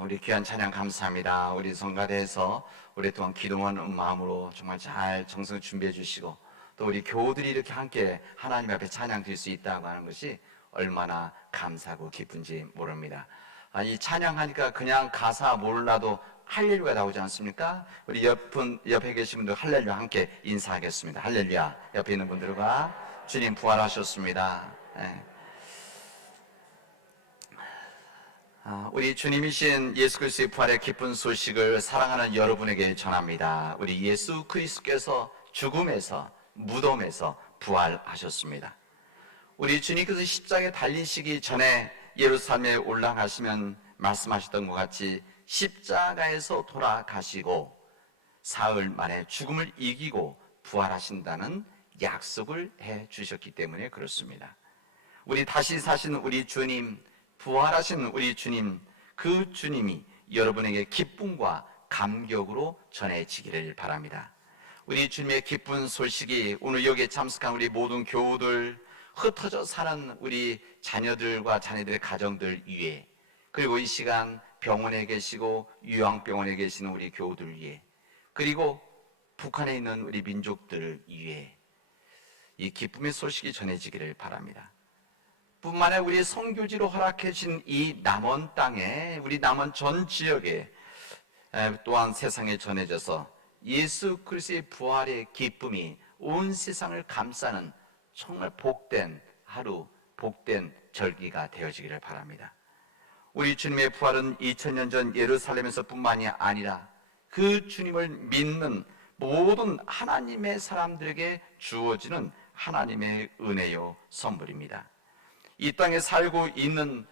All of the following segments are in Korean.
우리 귀한 찬양 감사합니다. 우리 성가대에서 오랫동안 기도하는 마음으로 정말 잘 정성 준비해 주시고, 또 우리 교우들이 이렇게 함께 하나님 앞에 찬양 드릴 수 있다고 하는 것이 얼마나 감사하고 기쁜지 모릅니다. 이 찬양하니까 그냥 가사 몰라도 할렐루야 나오지 않습니까? 우리 옆에 계신 분들 할렐루야 함께 인사하겠습니다. 할렐루야. 옆에 있는 분들과 주님 부활하셨습니다. 네. 우리 주님이신 예수 그리스도의 부활의 기쁜 소식을 사랑하는 여러분에게 전합니다. 우리 예수 그리스도께서 죽음에서, 무덤에서 부활하셨습니다. 우리 주님께서 십자가에 달리시기 전에 예루살렘에 올라가시면 말씀하셨던 것 같이 십자가에서 돌아가시고 사흘 만에 죽음을 이기고 부활하신다는 약속을 해 주셨기 때문에 그렇습니다. 우리 다시 사신 우리 주님, 부활하신 우리 주님, 그 주님이 여러분에게 기쁨과 감격으로 전해지기를 바랍니다. 우리 주님의 기쁜 소식이 오늘 여기에 참석한 우리 모든 교우들, 흩어져 사는 우리 자녀들과 자녀들의 가정들 위에, 그리고 이 시간 병원에 계시고 요양병원에 계시는 우리 교우들 위에, 그리고 북한에 있는 우리 민족들 위에 이 기쁨의 소식이 전해지기를 바랍니다. 뿐만 아니라 우리 선교지로 허락해 주신 이 남원 땅에, 우리 남원 전 지역에 또한 세상에 전해져서 예수 그리스도의 부활의 기쁨이 온 세상을 감싸는 정말 복된 하루, 복된 절기가 되어지기를 바랍니다. 우리 주님의 부활은 2000년 전 예루살렘에서 뿐만이 아니라 그 주님을 믿는 모든 하나님의 사람들에게 주어지는 하나님의 은혜요 선물입니다. 이 땅에 살고 있는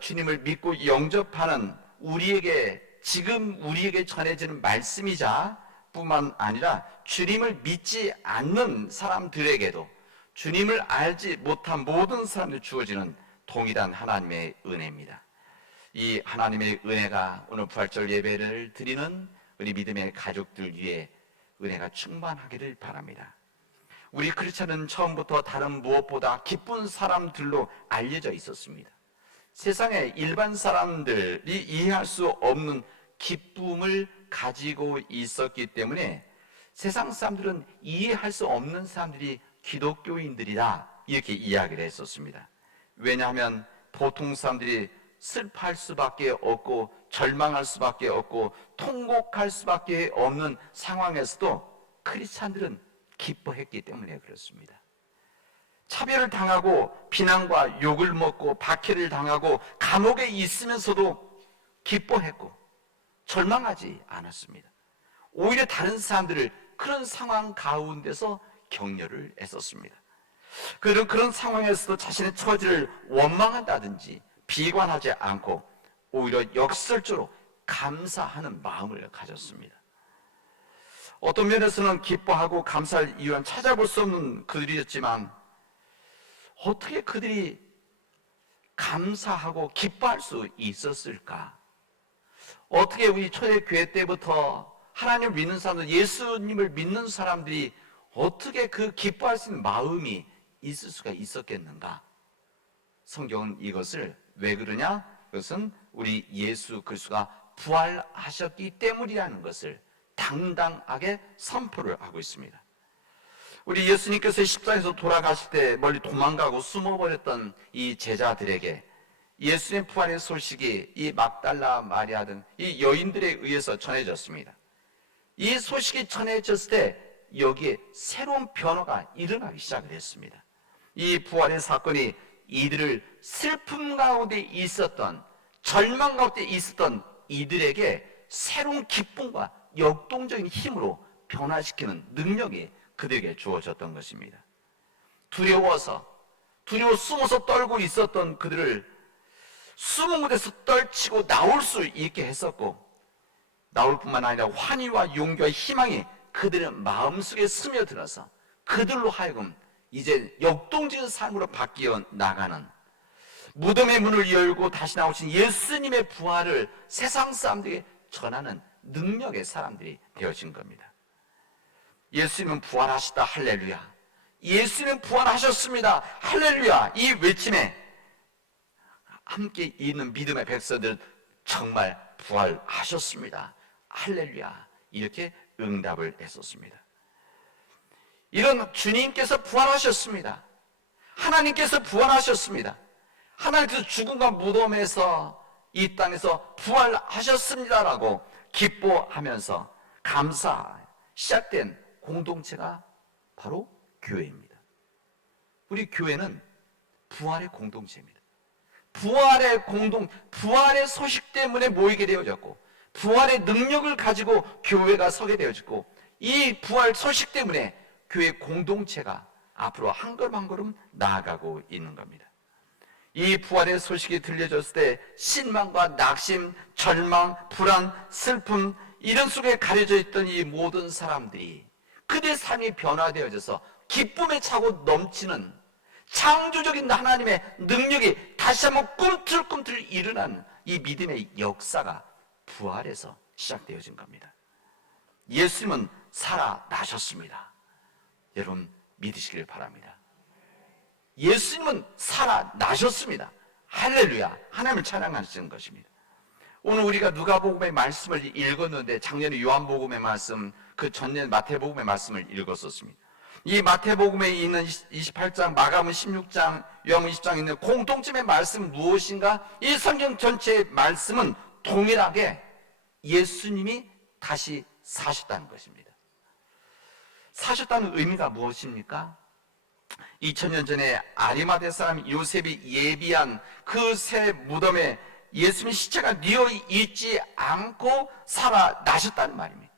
주님을 믿고 영접하는 우리에게, 지금 우리에게 전해지는 말씀이자 뿐만 아니라 주님을 믿지 않는 사람들에게도, 주님을 알지 못한 모든 사람들에 주어지는 동일한 하나님의 은혜입니다. 이 하나님의 은혜가 오늘 부활절 예배를 드리는 우리 믿음의 가족들 위해 은혜가 충만하기를 바랍니다. 우리 크리스찬은 처음부터 다른 무엇보다 기쁜 사람들로 알려져 있었습니다. 세상의 일반 사람들이 이해할 수 없는 기쁨을 가지고 있었기 때문에 세상 사람들은 이해할 수 없는 사람들이 기독교인들이다, 이렇게 이야기를 했었습니다. 왜냐하면 보통 사람들이 슬퍼할 수밖에 없고 절망할 수밖에 없고 통곡할 수밖에 없는 상황에서도 크리스찬들은 기뻐했기 때문에 그렇습니다. 차별을 당하고 비난과 욕을 먹고 박해를 당하고 감옥에 있으면서도 기뻐했고 절망하지 않았습니다. 오히려 다른 사람들을 그런 상황 가운데서 격려를 했었습니다. 그런 상황에서도 자신의 처지를 원망한다든지 비관하지 않고 오히려 역설적으로 감사하는 마음을 가졌습니다. 어떤 면에서는 기뻐하고 감사할 이유는 찾아볼 수 없는 그들이었지만, 어떻게 그들이 감사하고 기뻐할 수 있었을까? 어떻게 우리 초대교회 때부터 하나님을 믿는 사람들, 예수님을 믿는 사람들이 어떻게 그 기뻐할 수 있는 마음이 있을 수가 있었겠는가? 성경은 이것을 왜 그러냐? 그것은 우리 예수 그리스도가 부활하셨기 때문이라는 것을 당당하게 선포를 하고 있습니다. 우리 예수님께서 십자가에서 돌아가실 때 멀리 도망가고 숨어버렸던 이 제자들에게 예수님 부활의 소식이 이 막달라 마리아 등 이 여인들에 의해서 전해졌습니다. 이 소식이 전해졌을 때 여기에 새로운 변화가 일어나기 시작을 했습니다. 이 부활의 사건이 이들을 슬픔 가운데 있었던, 절망 가운데 있었던 이들에게 새로운 기쁨과 역동적인 힘으로 변화시키는 능력이 그들에게 주어졌던 것입니다. 두려워 숨어서 떨고 있었던 그들을 숨은 곳에서 떨치고 나올 수 있게 했었고, 나올 뿐만 아니라 환희와 용기와 희망이 그들의 마음속에 스며들어서 그들로 하여금 이제 역동적인 삶으로 바뀌어 나가는, 무덤의 문을 열고 다시 나오신 예수님의 부활을 세상 사람들에게 전하는 능력의 사람들이 되어진 겁니다. 예수님은 부활하시다, 할렐루야. 예수님은 부활하셨습니다, 할렐루야. 이 외침에 함께 있는 믿음의 백성들 정말 부활하셨습니다. 할렐루야. 이렇게 응답을 했었습니다. 이런 주님께서 부활하셨습니다. 하나님께서 부활하셨습니다. 하나님께서 죽음과 무덤에서 이 땅에서 부활하셨습니다라고 기뻐하면서 감사 시작된 공동체가 바로 교회입니다. 우리 교회는 부활의 공동체입니다. 부활의 소식 때문에 모이게 되어졌고, 부활의 능력을 가지고 교회가 서게 되어졌고, 이 부활 소식 때문에 교회 공동체가 앞으로 한 걸음 한 걸음 나아가고 있는 겁니다. 이 부활의 소식이 들려졌을 때 신망과 낙심, 절망, 불안, 슬픔 이런 속에 가려져 있던 이 모든 사람들이 그들의 삶이 변화되어져서 기쁨에 차고 넘치는 창조적인 하나님의 능력이 다시 한번 꿈틀꿈틀 일어나는 이 믿음의 역사가 부활에서 시작되어진 겁니다. 예수님은 살아나셨습니다. 여러분 믿으시길 바랍니다. 예수님은 살아나셨습니다. 할렐루야. 하나님을 찬양하시는 것입니다. 오늘 우리가 누가복음의 말씀을 읽었는데 작년에 요한복음의 말씀, 그 전년 마태복음의 말씀을 읽었었습니다. 이 마태복음에 있는 28장, 마가복음 16장, 요한복음 20장에 있는 공통점의 말씀은 무엇인가? 이 성경 전체의 말씀은 동일하게 예수님이 다시 사셨다는 것입니다. 사셨다는 의미가 무엇입니까? 2000년 전에 아리마대 사람 요셉이 예비한 그 새 무덤에 예수님의 시체가 뉘어 있지 않고 살아나셨다는 말입니다.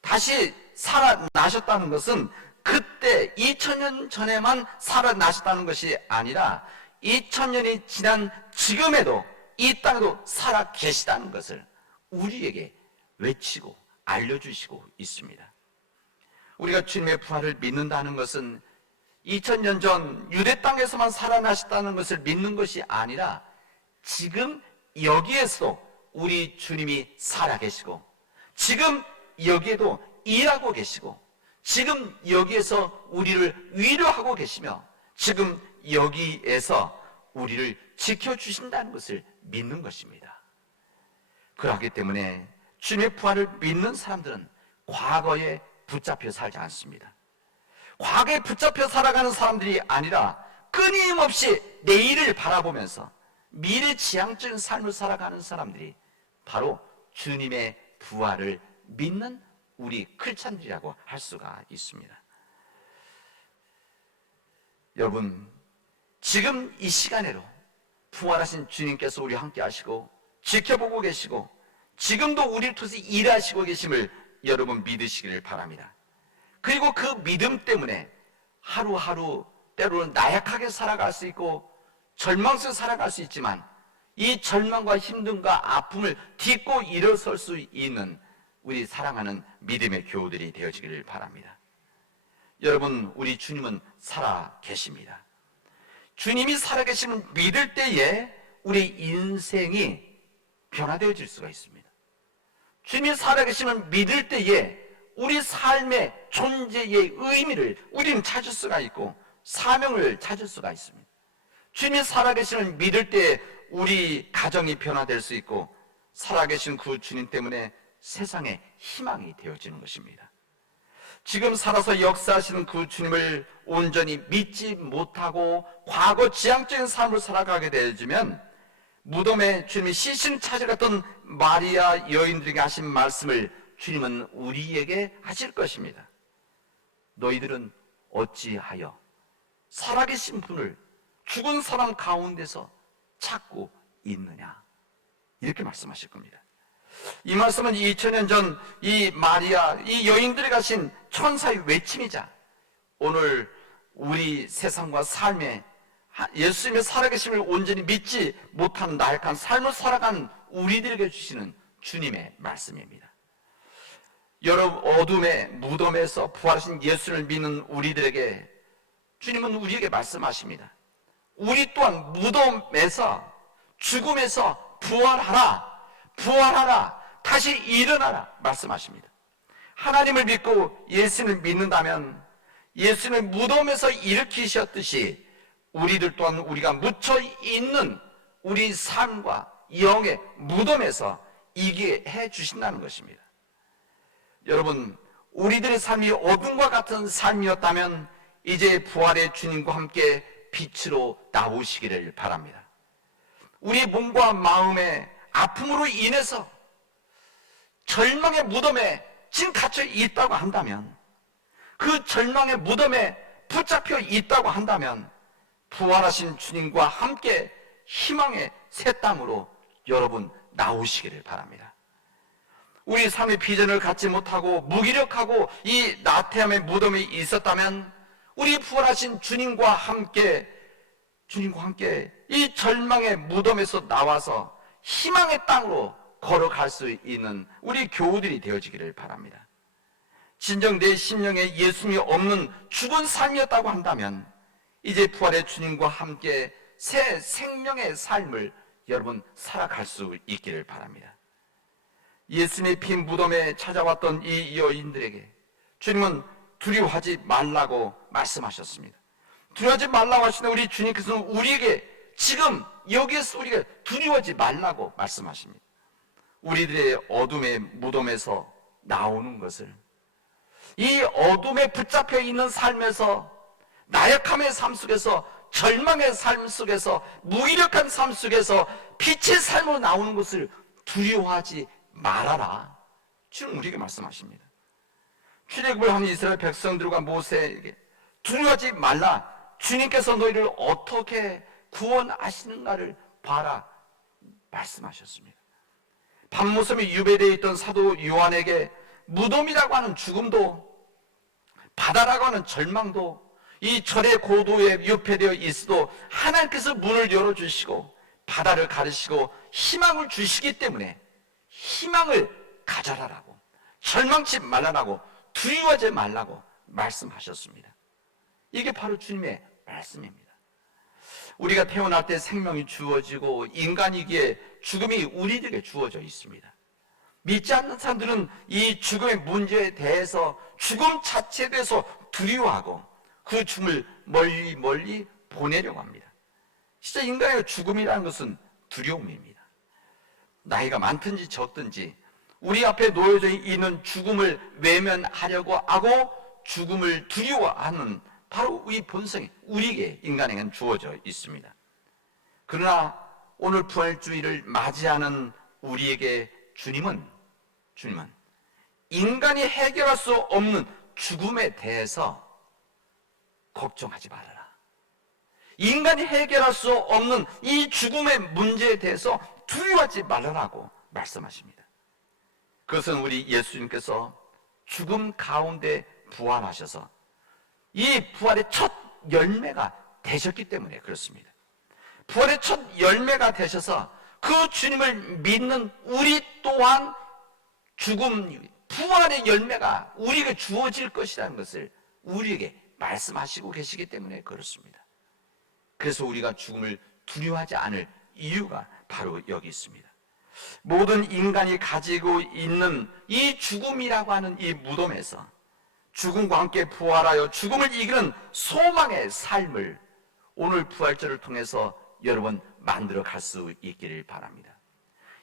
다시 살아나셨다는 것은 그때 2000년 전에만 살아나셨다는 것이 아니라 2000년이 지난 지금에도 이 땅에도 살아 계시다는 것을 우리에게 외치고 알려주시고 있습니다. 우리가 주님의 부활을 믿는다는 것은 2000년 전 유대 땅에서만 살아나셨다는 것을 믿는 것이 아니라 지금 여기에서 우리 주님이 살아계시고, 지금 여기에도 일하고 계시고, 지금 여기에서 우리를 위로하고 계시며, 지금 여기에서 우리를 지켜주신다는 것을 믿는 것입니다. 그렇기 때문에 주님의 부활을 믿는 사람들은 과거에 붙잡혀 살지 않습니다. 과거에 붙잡혀 살아가는 사람들이 아니라 끊임없이 내일을 바라보면서 미래지향적인 삶을 살아가는 사람들이 바로 주님의 부활을 믿는 우리 크리스찬들이라고 할 수가 있습니다. 여러분, 지금 이 시간에도 부활하신 주님께서 우리와 함께 하시고 지켜보고 계시고 지금도 우리를 통해서 일하시고 계심을 여러분 믿으시기를 바랍니다. 그리고 그 믿음 때문에 하루하루 때로는 나약하게 살아갈 수 있고 절망스레 살아갈 수 있지만 이 절망과 힘듦과 아픔을 딛고 일어설 수 있는 우리 사랑하는 믿음의 교우들이 되어지기를 바랍니다. 여러분, 우리 주님은 살아 계십니다. 주님이 살아 계시면 믿을 때에 우리 인생이 변화되어질 수가 있습니다. 주님이 살아 계시면 믿을 때에 우리 삶의 존재의 의미를 우리는 찾을 수가 있고 사명을 찾을 수가 있습니다. 주님이 살아계시는 믿을 때 우리 가정이 변화될 수 있고 살아계신 그 주님 때문에 세상에 희망이 되어지는 것입니다. 지금 살아서 역사하시는 그 주님을 온전히 믿지 못하고 과거 지향적인 삶을 살아가게 되어지면 무덤에 주님이 시신을 찾아갔던 마리아 여인들에게 하신 말씀을 주님은 우리에게 하실 것입니다. 너희들은 어찌하여 살아계신 분을 죽은 사람 가운데서 찾고 있느냐, 이렇게 말씀하실 겁니다. 이 말씀은 2000년 전 이 마리아, 이 여인들이 가신 천사의 외침이자 오늘 우리 세상과 삶에 예수님의 살아계심을 온전히 믿지 못하는 나약한 삶을 살아가는 우리들에게 주시는 주님의 말씀입니다. 여러분, 어둠의 무덤에서 부활하신 예수를 믿는 우리들에게 주님은 우리에게 말씀하십니다. 우리 또한 무덤에서 죽음에서 부활하라, 부활하라, 다시 일어나라 말씀하십니다. 하나님을 믿고 예수를 믿는다면 예수를 무덤에서 일으키셨듯이 우리들 또한 우리가 묻혀 있는 우리 삶과 영의 무덤에서 이기게 해 주신다는 것입니다. 여러분, 우리들의 삶이 어둠과 같은 삶이었다면 이제 부활의 주님과 함께 빛으로 나오시기를 바랍니다. 우리 몸과 마음의 아픔으로 인해서 절망의 무덤에 지금 갇혀 있다고 한다면, 그 절망의 무덤에 붙잡혀 있다고 한다면 부활하신 주님과 함께 희망의 새 땅으로 여러분 나오시기를 바랍니다. 우리 삶의 비전을 갖지 못하고 무기력하고 이 나태함의 무덤에 있었다면 우리 부활하신 주님과 함께 이 절망의 무덤에서 나와서 희망의 땅으로 걸어갈 수 있는 우리 교우들이 되어지기를 바랍니다. 진정 내 심령에 예수님이 없는 죽은 삶이었다고 한다면 이제 부활의 주님과 함께 새 생명의 삶을 여러분 살아갈 수 있기를 바랍니다. 예수님의 빈 무덤에 찾아왔던 이 여인들에게 주님은 두려워하지 말라고 말씀하셨습니다. 두려워하지 말라고 하시는 우리 주님께서는 우리에게 지금 여기에서 우리가 두려워하지 말라고 말씀하십니다. 우리들의 어둠의 무덤에서 나오는 것을, 이 어둠에 붙잡혀 있는 삶에서, 나약함의 삶 속에서, 절망의 삶 속에서, 무기력한 삶 속에서 빛의 삶으로 나오는 것을 두려워하지 말아라, 주님 우리에게 말씀하십니다. 출애굽을 하는 이스라엘 백성들과 모세에게 두려워하지 말라, 주님께서 너희를 어떻게 구원하시는가를 봐라 말씀하셨습니다. 밤모섬에 유배되어 있던 사도 요한에게 무덤이라고 하는 죽음도, 바다라고 하는 절망도, 이 절의 고도에 유폐되어 있어도 하나님께서 문을 열어주시고 바다를 가르시고 희망을 주시기 때문에 희망을 가져라라고, 절망치 말라라고, 두려워하지 말라고 말씀하셨습니다. 이게 바로 주님의 말씀입니다. 우리가 태어날 때 생명이 주어지고 인간이기에 죽음이 우리들에게 주어져 있습니다. 믿지 않는 사람들은 이 죽음의 문제에 대해서, 죽음 자체에 대해서 두려워하고 그 죽음을 멀리 보내려고 합니다. 진짜 인간의 죽음이라는 것은 두려움입니다. 나이가 많든지 적든지 우리 앞에 놓여져 있는 죽음을 외면하려고 하고 죽음을 두려워하는 바로 이 본성이 우리에게, 인간에게는 주어져 있습니다. 그러나 오늘 부활주의를 맞이하는 우리에게 주님은 인간이 해결할 수 없는 죽음에 대해서 걱정하지 말아라. 인간이 해결할 수 없는 이 죽음의 문제에 대해서 두려워하지 말아라고 말씀하십니다. 그것은 우리 예수님께서 죽음 가운데 부활하셔서 이 부활의 첫 열매가 되셨기 때문에 그렇습니다. 부활의 첫 열매가 되셔서 그 주님을 믿는 우리 또한 죽음, 부활의 열매가 우리에게 주어질 것이라는 것을 우리에게 말씀하시고 계시기 때문에 그렇습니다. 그래서 우리가 죽음을 두려워하지 않을 이유가 바로 여기 있습니다. 모든 인간이 가지고 있는 이 죽음이라고 하는 이 무덤에서 죽음과 함께 부활하여 죽음을 이기는 소망의 삶을 오늘 부활절을 통해서 여러분 만들어 갈 수 있기를 바랍니다.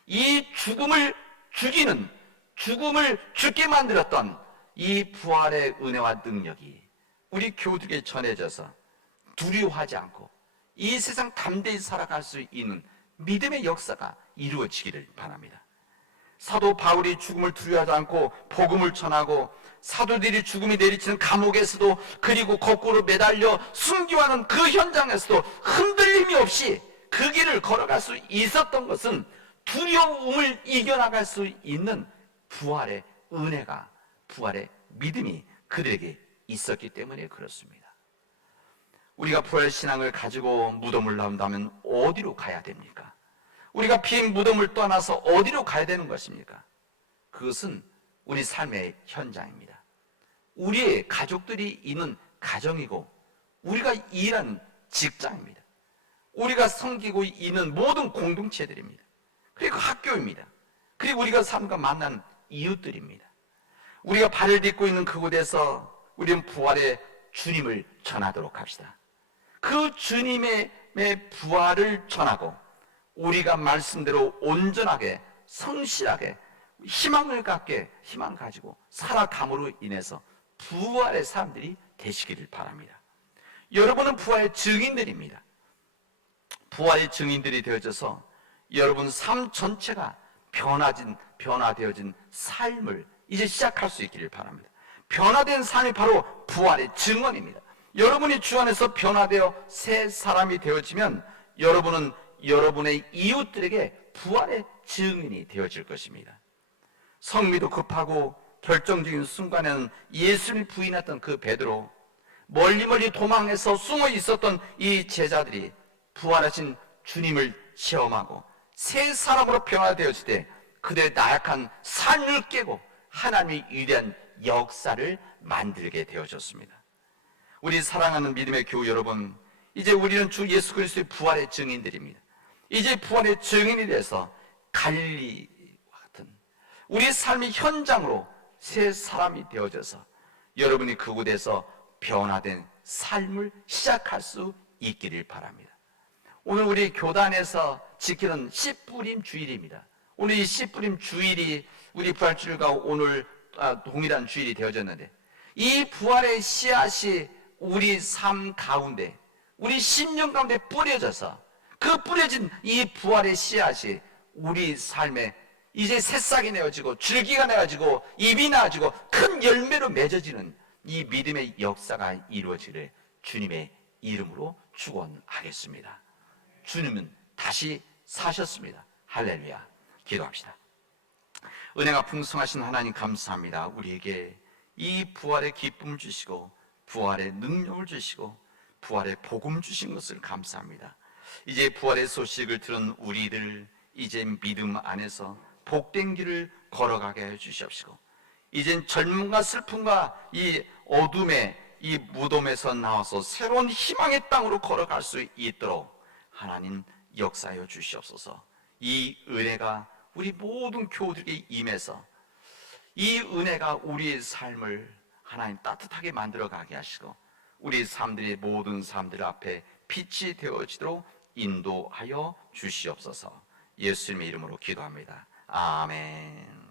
이 죽음을 죽이는, 죽음을 죽게 만들었던 이 부활의 은혜와 능력이 우리 교우들에게 전해져서 두려워하지 않고 이 세상 담대히 살아갈 수 있는 믿음의 역사가 이루어지기를 바랍니다. 사도 바울이 죽음을 두려워하지 않고 복음을 전하고 사도들이 죽음이 내리치는 감옥에서도, 그리고 거꾸로 매달려 순교하는 그 현장에서도 흔들림이 없이 그 길을 걸어갈 수 있었던 것은 두려움을 이겨나갈 수 있는 부활의 은혜가, 부활의 믿음이 그들에게 있었기 때문에 그렇습니다. 우리가 부활신앙을 가지고 무덤을 나온다면 어디로 가야 됩니까? 우리가 빈 무덤을 떠나서 어디로 가야 되는 것입니까? 그것은 우리 삶의 현장입니다. 우리의 가족들이 있는 가정이고 우리가 일하는 직장입니다. 우리가 섬기고 있는 모든 공동체들입니다. 그리고 학교입니다. 그리고 우리가 삶과 만나는 이웃들입니다. 우리가 발을 딛고 있는 그곳에서 우리는 부활의 주님을 전하도록 합시다. 그 주님의 부활을 전하고 우리가 말씀대로 온전하게 성실하게 희망을 가지고 살아감으로 인해서 부활의 사람들이 되시기를 바랍니다. 여러분은 부활의 증인들입니다. 부활의 증인들이 되어져서 여러분 삶 전체가 변화되어진 삶을 이제 시작할 수 있기를 바랍니다. 변화된 삶이 바로 부활의 증언입니다. 여러분이 주 안에서 변화되어 새 사람이 되어지면 여러분은 여러분의 이웃들에게 부활의 증인이 되어질 것입니다. 성미도 급하고 결정적인 순간에는 예수를 부인했던 그 베드로, 멀리 도망해서 숨어 있었던 이 제자들이 부활하신 주님을 체험하고 새 사람으로 변화되었을 때 그들의 나약한 삶을 깨고 하나님의 위대한 역사를 만들게 되어졌습니다. 우리 사랑하는 믿음의 교우 여러분, 이제 우리는 주 예수 그리스도의 부활의 증인들입니다. 이제 부활의 증인이 돼서 갈릴리와 같은 우리 삶의 현장으로 새 사람이 되어져서 여러분이 그곳에서 변화된 삶을 시작할 수 있기를 바랍니다. 오늘 우리 교단에서 지키는 씨뿌림 주일입니다. 오늘 이 씨뿌림 주일이 우리 부활주일과 오늘 동일한 주일이 되어졌는데, 이 부활의 씨앗이 우리 삶 가운데, 우리 심령 가운데 뿌려져서 그 뿌려진 이 부활의 씨앗이 우리 삶에 이제 새싹이 내어지고 줄기가 내어지고 잎이 나아지고 큰 열매로 맺어지는 이 믿음의 역사가 이루어지기를 주님의 이름으로 축원하겠습니다. 주님은 다시 사셨습니다. 할렐루야. 기도합시다. 은혜가 풍성하신 하나님 감사합니다. 우리에게 이 부활의 기쁨을 주시고 부활의 능력을 주시고 부활의 복음 주신 것을 감사합니다. 이제 부활의 소식을 들은 우리들 이제 믿음 안에서 복된 길을 걸어가게 해 주시옵시고, 이젠 젊음과 슬픔과 이 어둠의 이 무덤에서 나와서 새로운 희망의 땅으로 걸어갈 수 있도록 하나님 역사하여 주시옵소서. 이 은혜가 우리 모든 교우들에게 임해서 이 은혜가 우리의 삶을 하나님 따뜻하게 만들어 가게 하시고 우리 삶들이 모든 사람들 앞에 빛이 되어지도록 인도하여 주시옵소서. 예수님의 이름으로 기도합니다. 아멘.